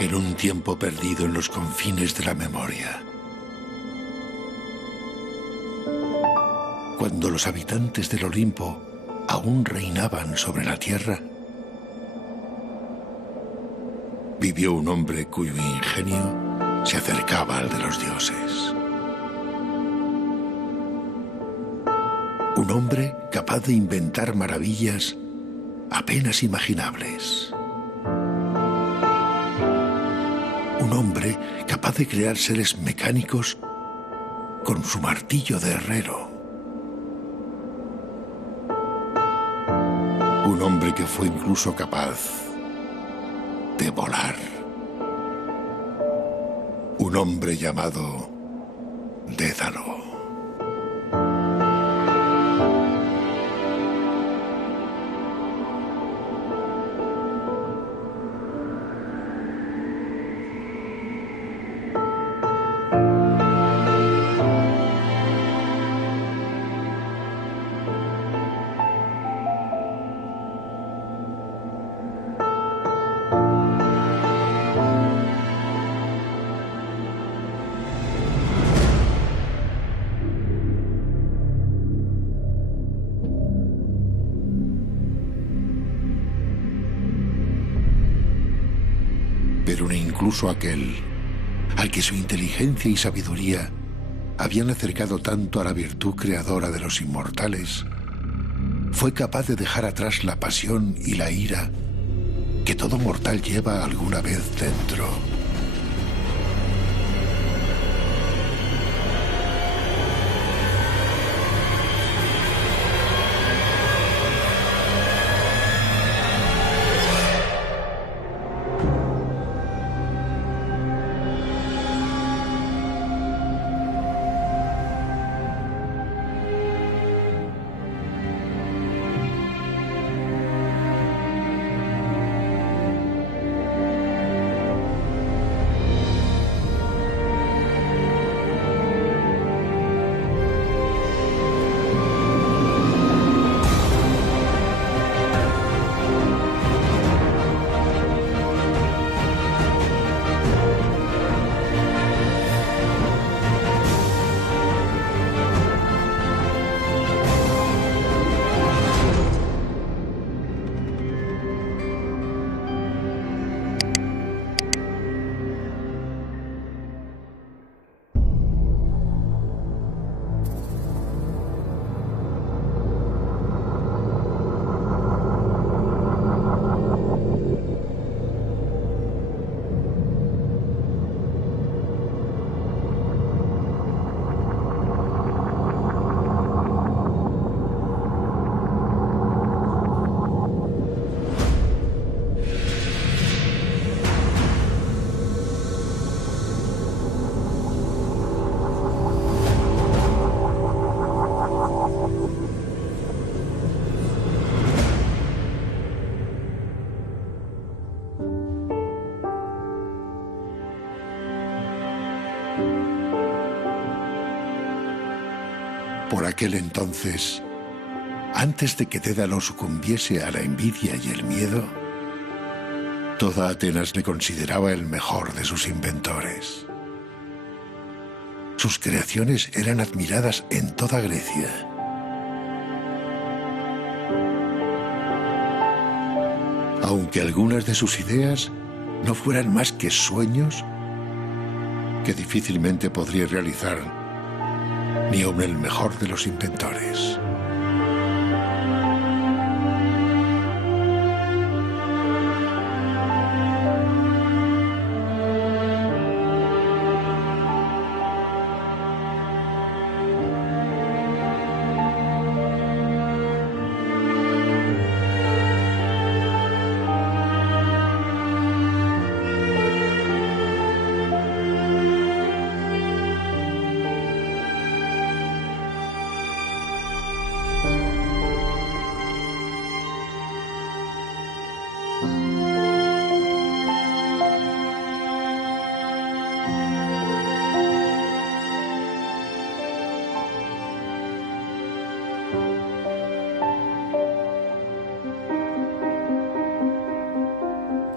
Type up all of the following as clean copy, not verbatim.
en un tiempo perdido en los confines de la memoria. Cuando los habitantes del Olimpo aún reinaban sobre la tierra, vivió un hombre cuyo ingenio se acercaba al de los dioses. Un hombre capaz de inventar maravillas apenas imaginables. Un hombre capaz de crear seres mecánicos con su martillo de herrero. Un hombre que fue incluso capaz de volar. Un hombre llamado Dédalo. Pero incluso aquel, al que su inteligencia y sabiduría habían acercado tanto a la virtud creadora de los inmortales, fue capaz de dejar atrás la pasión y la ira que todo mortal lleva alguna vez dentro. Por aquel entonces, antes de que Dédalo sucumbiese a la envidia y el miedo, toda Atenas le consideraba el mejor de sus inventores. Sus creaciones eran admiradas en toda Grecia. Aunque algunas de sus ideas no fueran más que sueños que difícilmente podría realizar ni aun el mejor de los inventores.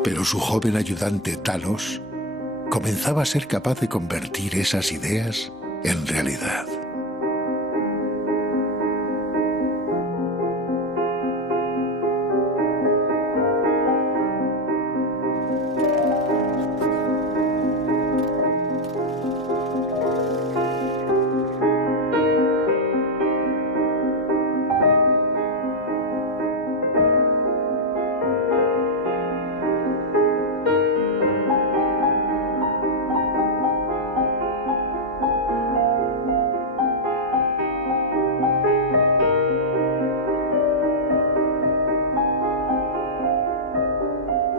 Pero su joven ayudante Talos comenzaba a ser capaz de convertir esas ideas en realidad.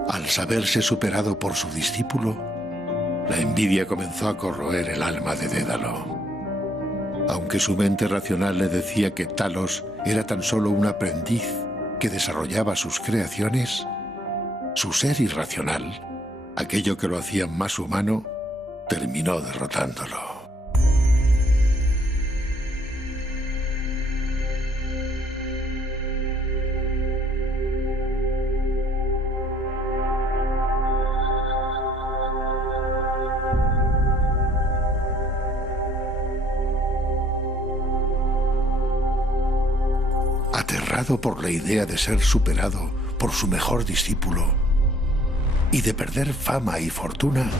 Al saberse superado por su discípulo, la envidia comenzó a corroer el alma de Dédalo. Aunque su mente racional le decía que Talos era tan solo un aprendiz que desarrollaba sus creaciones, su ser irracional, aquello que lo hacía más humano, terminó derrotándolo. Aterrado por la idea de ser superado por su mejor discípulo y de perder fama y fortuna,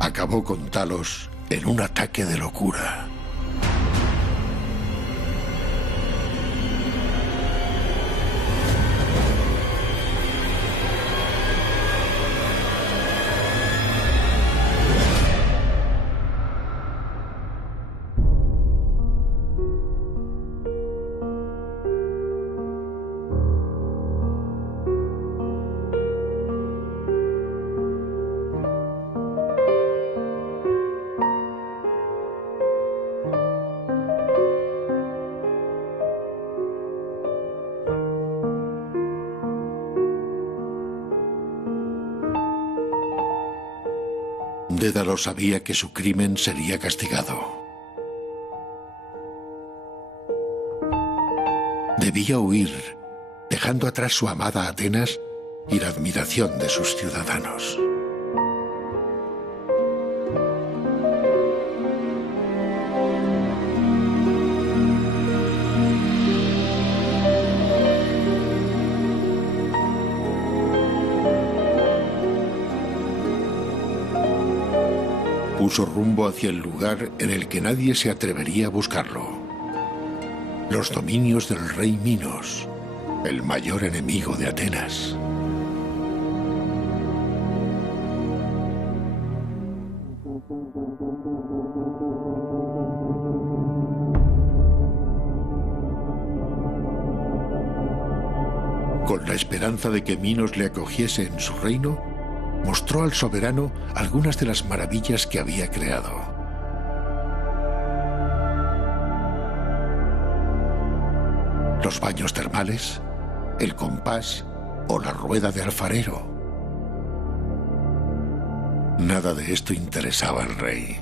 acabó con Talos en un ataque de locura. Dédalo sabía que su crimen sería castigado. Debía huir, dejando atrás su amada Atenas y la admiración de sus ciudadanos. Puso rumbo hacia el lugar en el que nadie se atrevería a buscarlo: los dominios del rey Minos, el mayor enemigo de Atenas. Con la esperanza de que Minos le acogiese en su reino, mostró al soberano algunas de las maravillas que había creado. Los baños termales, el compás o la rueda de alfarero. Nada de esto interesaba al rey.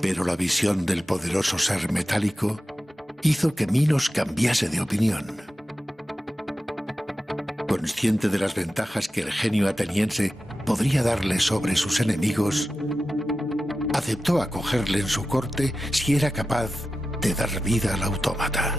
Pero la visión del poderoso ser metálico hizo que Minos cambiase de opinión. Consciente de las ventajas que el genio ateniense podría darle sobre sus enemigos, aceptó acogerle en su corte si era capaz de dar vida al autómata.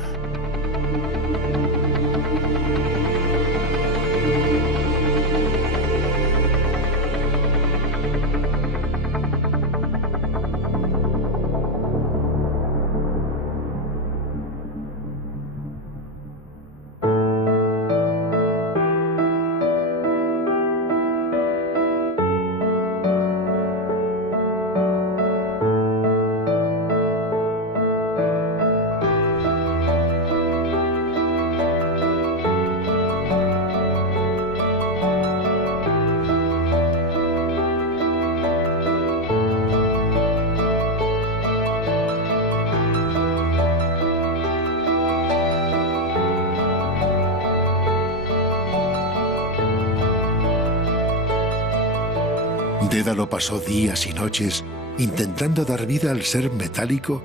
Dédalo pasó días y noches intentando dar vida al ser metálico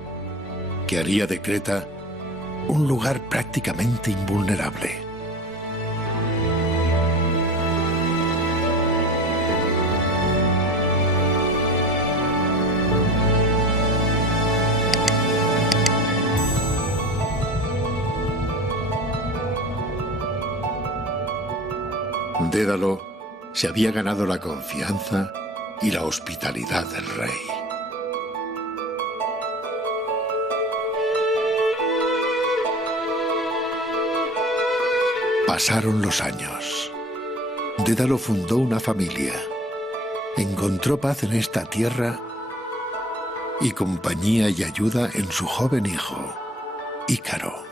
que haría de Creta un lugar prácticamente invulnerable. Dédalo se había ganado la confianza y la hospitalidad del rey. Pasaron los años. Dédalo fundó una familia, encontró paz en esta tierra y compañía y ayuda en su joven hijo, Ícaro.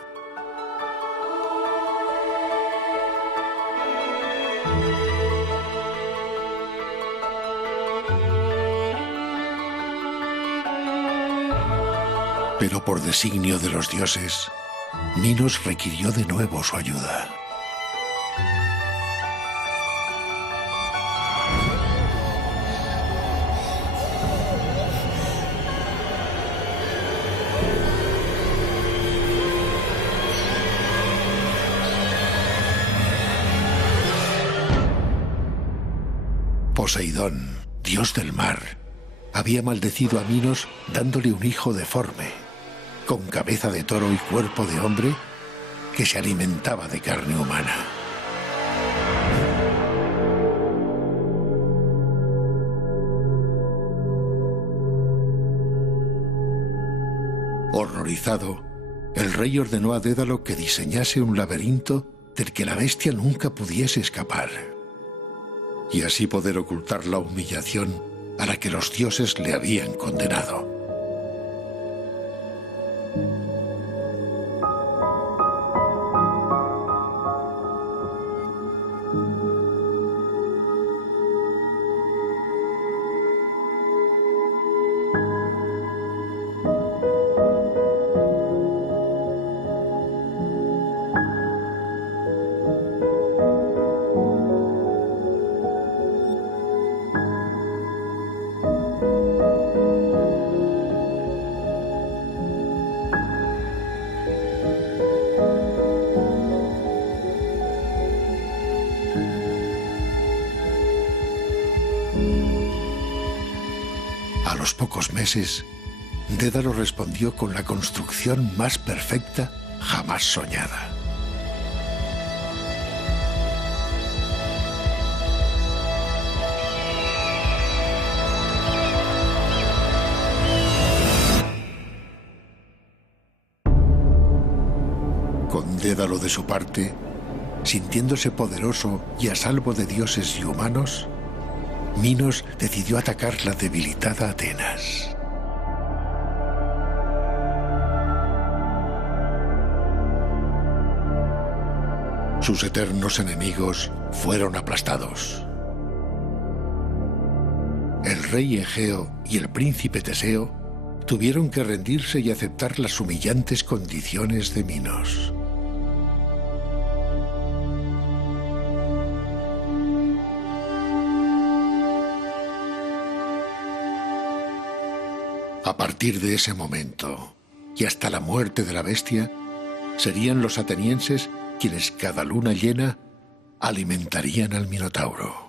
Pero por designio de los dioses, Minos requirió de nuevo su ayuda. Poseidón, dios del mar, había maldecido a Minos dándole un hijo deforme, con cabeza de toro y cuerpo de hombre, que se alimentaba de carne humana. Horrorizado, el rey ordenó a Dédalo que diseñase un laberinto del que la bestia nunca pudiese escapar, y así poder ocultar la humillación a la que los dioses le habían condenado. A los pocos meses, Dédalo respondió con la construcción más perfecta jamás soñada. Con Dédalo de su parte, sintiéndose poderoso y a salvo de dioses y humanos, Minos decidió atacar la debilitada Atenas. Sus eternos enemigos fueron aplastados. El rey Egeo y el príncipe Teseo tuvieron que rendirse y aceptar las humillantes condiciones de Minos. A partir de ese momento, y hasta la muerte de la bestia, serían los atenienses quienes cada luna llena alimentarían al Minotauro.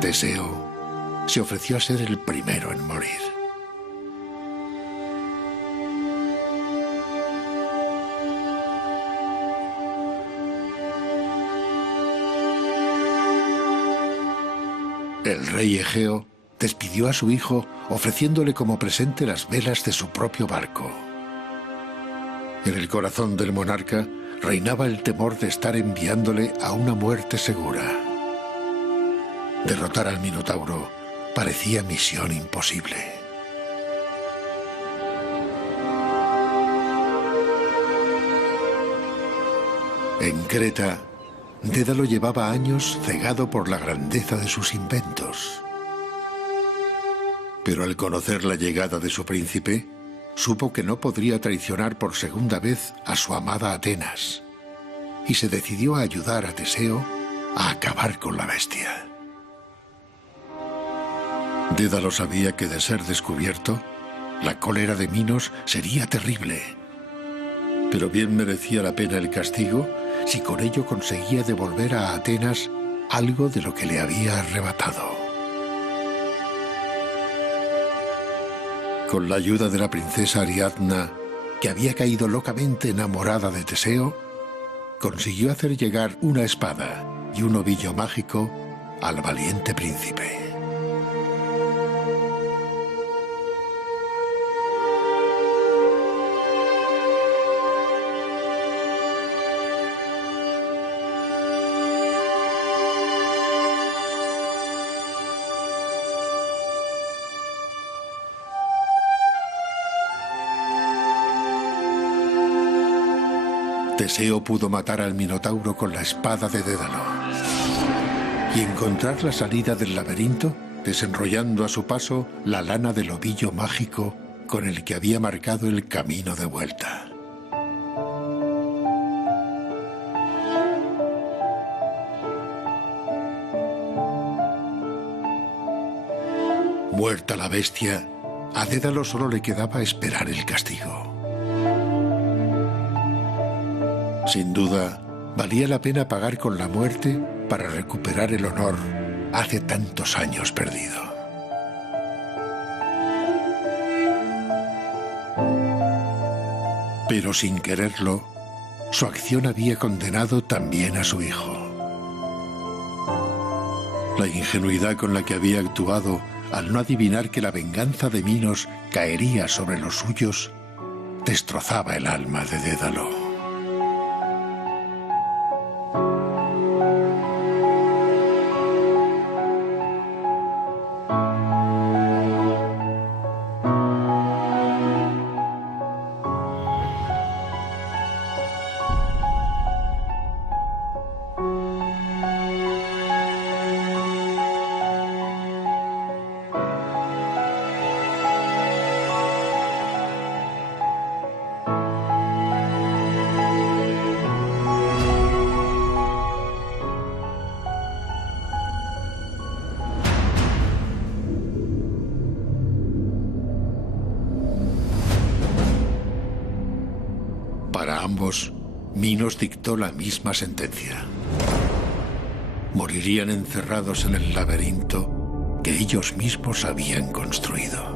Teseo se ofreció a ser el primero en morir. El rey Egeo despidió a su hijo ofreciéndole como presente las velas de su propio barco. En el corazón del monarca reinaba el temor de estar enviándole a una muerte segura. Derrotar al Minotauro parecía misión imposible. En Creta, Dédalo llevaba años cegado por la grandeza de sus inventos. Pero al conocer la llegada de su príncipe, supo que no podría traicionar por segunda vez a su amada Atenas, y se decidió a ayudar a Teseo a acabar con la bestia. Dédalo sabía que de ser descubierto, la cólera de Minos sería terrible, pero bien merecía la pena el castigo si con ello conseguía devolver a Atenas algo de lo que le había arrebatado. Con la ayuda de la princesa Ariadna, que había caído locamente enamorada de Teseo, consiguió hacer llegar una espada y un ovillo mágico al valiente príncipe. Teseo pudo matar al Minotauro con la espada de Dédalo y encontrar la salida del laberinto desenrollando a su paso la lana del ovillo mágico con el que había marcado el camino de vuelta. Muerta la bestia, a Dédalo solo le quedaba esperar el castigo. Sin duda, valía la pena pagar con la muerte para recuperar el honor hace tantos años perdido. Pero sin quererlo, su acción había condenado también a su hijo. La ingenuidad con la que había actuado al no adivinar que la venganza de Minos caería sobre los suyos destrozaba el alma de Dédalo. Para ambos, Minos dictó la misma sentencia. Morirían encerrados en el laberinto que ellos mismos habían construido.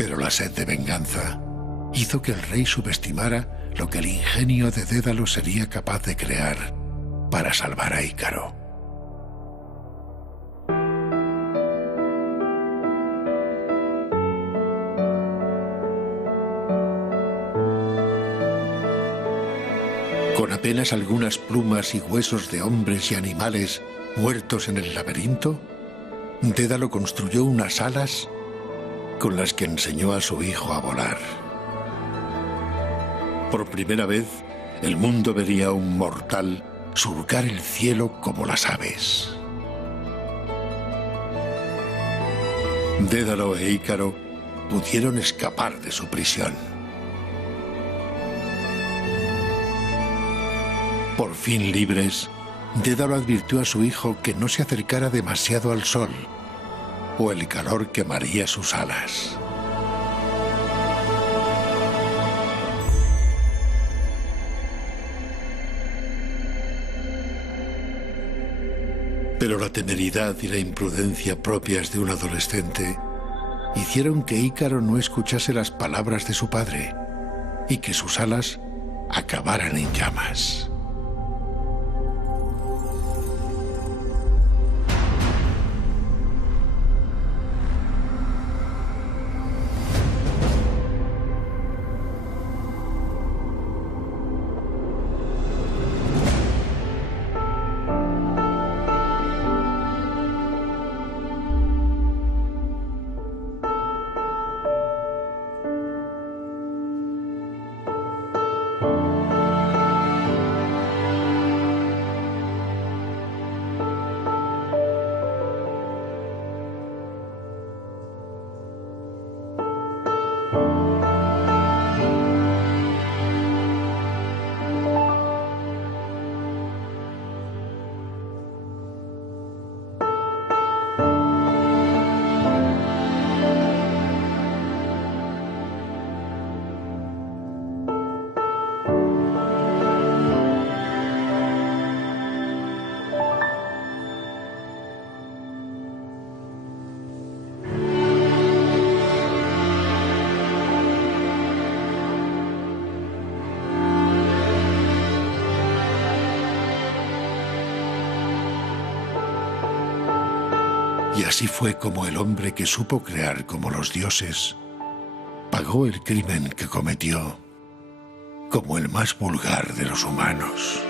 Pero la sed de venganza hizo que el rey subestimara lo que el ingenio de Dédalo sería capaz de crear para salvar a Ícaro. Con apenas algunas plumas y huesos de hombres y animales muertos en el laberinto, Dédalo construyó unas alas con las que enseñó a su hijo a volar. Por primera vez, el mundo vería a un mortal surcar el cielo como las aves. Dédalo e Ícaro pudieron escapar de su prisión. Por fin libres, Dédalo advirtió a su hijo que no se acercara demasiado al sol, o el calor quemaría sus alas. Pero la temeridad y la imprudencia propias de un adolescente hicieron que Ícaro no escuchase las palabras de su padre y que sus alas acabaran en llamas. así fue como el hombre que supo crear como los dioses pagó el crimen que cometió como el más vulgar de los humanos.